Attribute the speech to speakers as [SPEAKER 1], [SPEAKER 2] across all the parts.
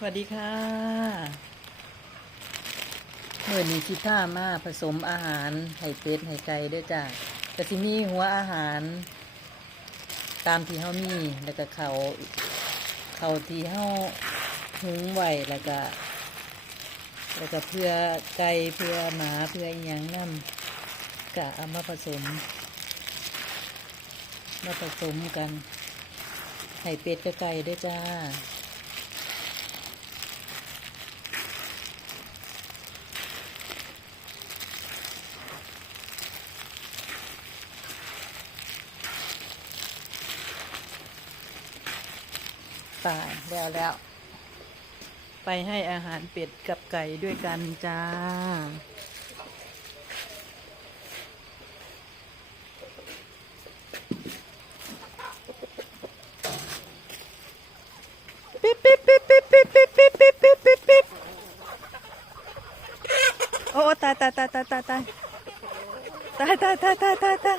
[SPEAKER 1] สวัสดีค่ะเมื่อนี้ชิท่ามาผสมอาหารไห่เป็ดไห่ไก่ด้วยจ้ะก็สิมีหัวอาหาร ตามที่เฮามีแล้วก็เขาเขาที่เฮาหุงไว้แล้วก็ แล้วก็เพื่อไก่เพื่อหมาเพื่ออีหยังนำก็เอามาผสม มาผสมกันไห่เป็ดกับไก่ด้วยจ้า ตายแล้วแล้ว ไปให้อาหารเป็ดกับไก่ด้วยกันจ้า ปิ๊บปิ๊บปิ๊บปิ๊บปิ๊บปิ๊บปิ๊บปิ๊บปิ๊บปิ๊บปิ๊บโอ้ตายตายตายตายตายตายตายตายตายตายตายตาย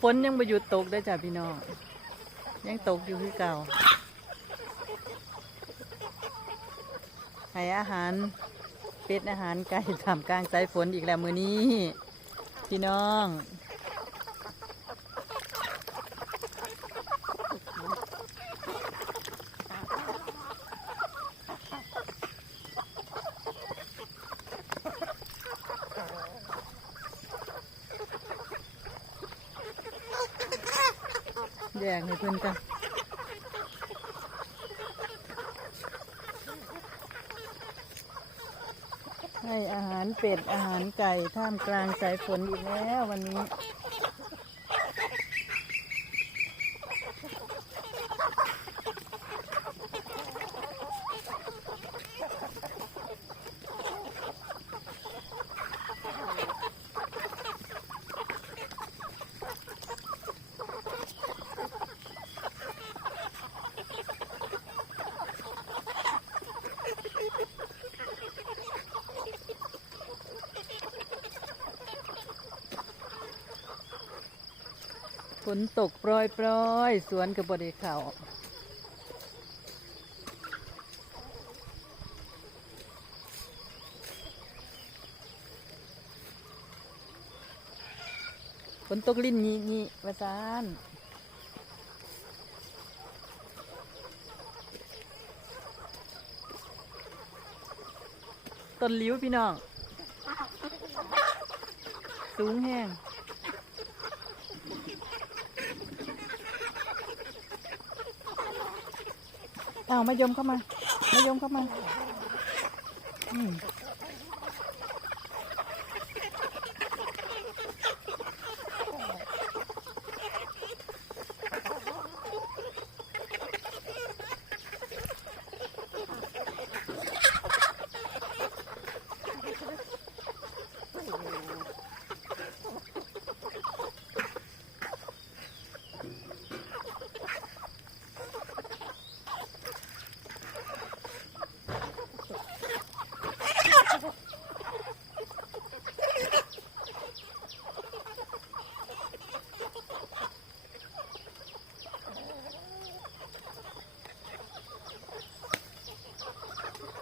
[SPEAKER 1] ฝนยังไปหยุดตกได้จ้ะพี่น้องยังตกอยู่ที่เก่าให้อาหารเป็ดอาหารไก่ทำกลางสายฝนอีกแล้วมือนี้ พี่น้อง แยกให้เพื่อนกันให้อาหารเป็ดอาหารไก่ท่ามกลางสายฝนอีกแล้ววันนี้ นตกโปรยปรยสวนกับบริเขาฝนตกลิ้นงี้งี้ประจานต้นลิ้วพี่น้อง สูงแห้ง เอามายมเข้ามามายมเข้ามา อืม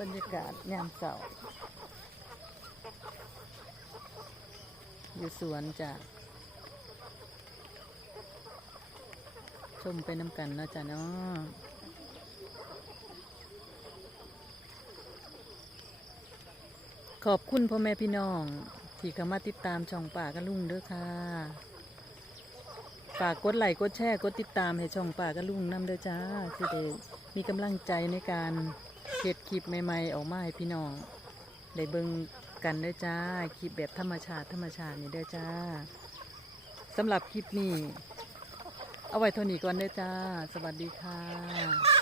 [SPEAKER 1] บรรยากาศยามเสาร์อยู่สวนจ้ะชมไปน้ำกันนะจ้ะเนาะขอบคุณพ่อแม่พี่น้อง ที่เข้ามาติดตามช่องป่ากันลุงเด้อค่ะฝากกดไลค์กดแชร์กดติดตามให้ช่องป่ากับลุงนำเด้อจ้าสิได้มีกำลังใจในการ เฮ็ดคลิปใหม่ๆออกมาให้พี่น้อง ได้เบิ่งกันเด้อจ้า คลิปแบบธรรมชาติธรรมชาตินี่เด้อจ้าสำหรับคลิปนี้ เอาไว้เท่านี้ก่อนเด้อจ้า สวัสดีค่ะ